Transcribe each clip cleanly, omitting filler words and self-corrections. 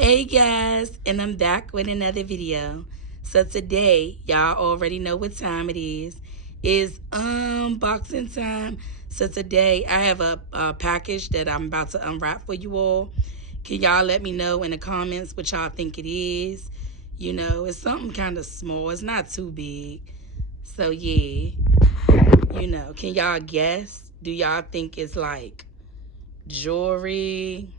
Hey guys, and I'm back with another video. So today, y'all already know what time it is unboxing time. So today I have a package that I'm about to unwrap for you all. Can y'all let me know in the comments what y'all think it is? You know, it's something kind of small. It's not too big. So yeah, can y'all guess? Do y'all think it's like jewelry?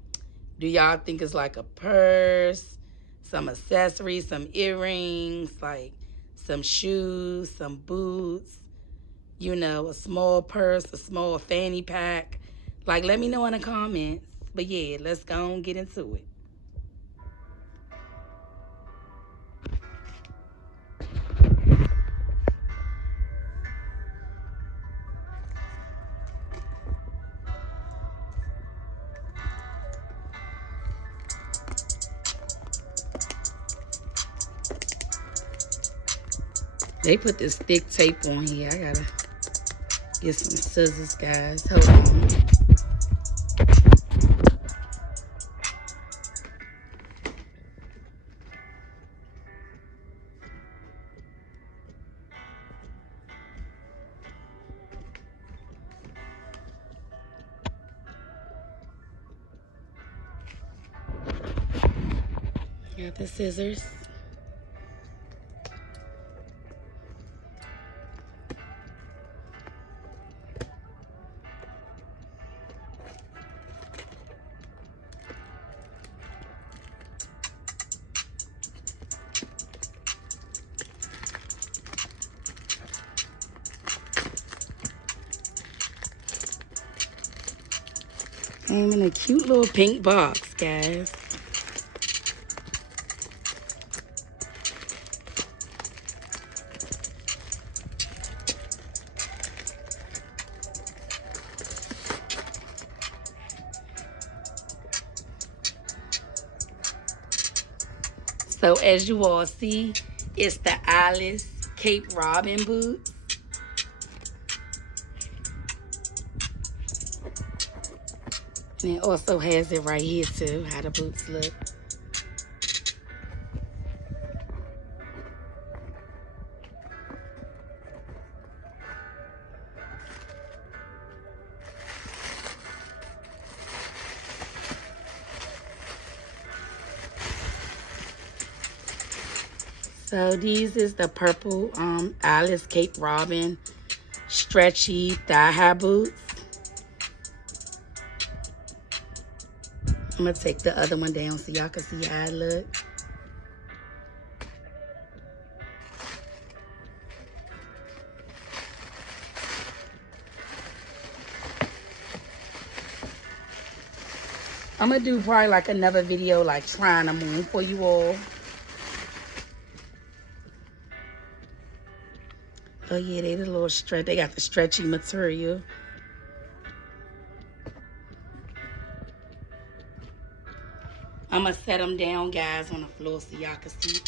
Do y'all think it's like a purse, some accessories, some earrings, like some shoes, some boots, a small purse, a small fanny pack? Like, let me know in the comments. But yeah, let's go and get into it. They put this thick tape on here. I gotta get some scissors, guys. Hold on. Got the scissors. I'm in a cute little pink box, guys. So as you all see, it's the Alice Cape Robin boots. And it also has it right here too, how the boots look. So these is the purple Alice Cape Robin stretchy thigh-high boots. I'm gonna take the other one down so y'all can see how it look. I'm gonna do probably like another video like trying them on for you all. Oh yeah, they the little stretch. They got the stretchy material. I'm gonna set them down, guys, on the floor so y'all can see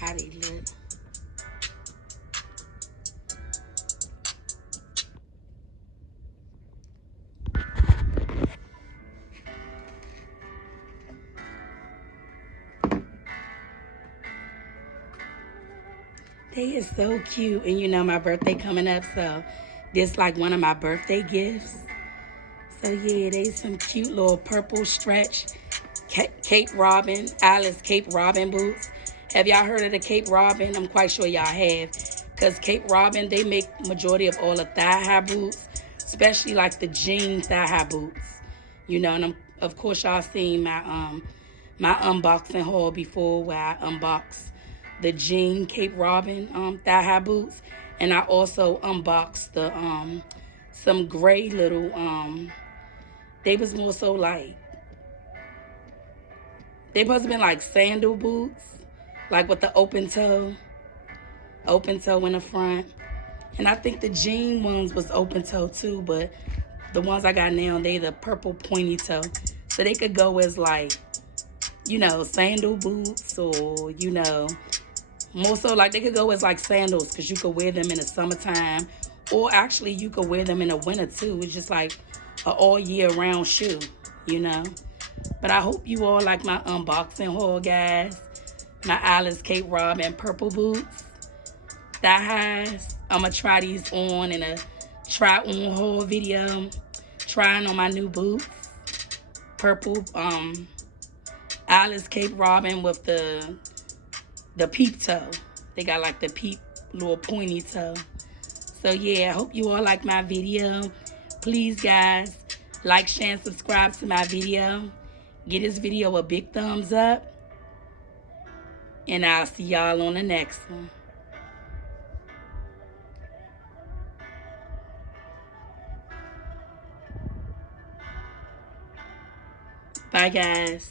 how they look. They is so cute, and my birthday coming up, so this like one of my birthday gifts. So yeah, they some cute little purple stretch Cape Robin, Alice Cape Robin boots. Have y'all heard of the Cape Robin? I'm quite sure y'all have, because Cape Robin, they make majority of all the thigh-high boots, especially like the jean thigh-high boots. And of course y'all seen my unboxing haul before where I unboxed the jean Cape Robin thigh-high boots, and I also unboxed the some gray little they was more so like, they must have been like sandal boots, like with the open toe in the front. And I think the jean ones was open toe too, but the ones I got now, they the purple pointy toe. So they could go as like, sandal boots, or, more so like they could go as like sandals, because you could wear them in the summertime, or actually you could wear them in the winter too. It's just like an all year round shoe, But I hope you all like my unboxing haul, guys. My Alice Kate Robin purple boots. Thigh highs. I'm going to try these on in a try on haul video. Trying on my new boots. Purple Alice Kate Robin with the peep toe. They got like the peep little pointy toe. So yeah, I hope you all like my video. Please guys, like, share, and subscribe to my video. Give this video a big thumbs up. And I'll see y'all on the next one. Bye guys.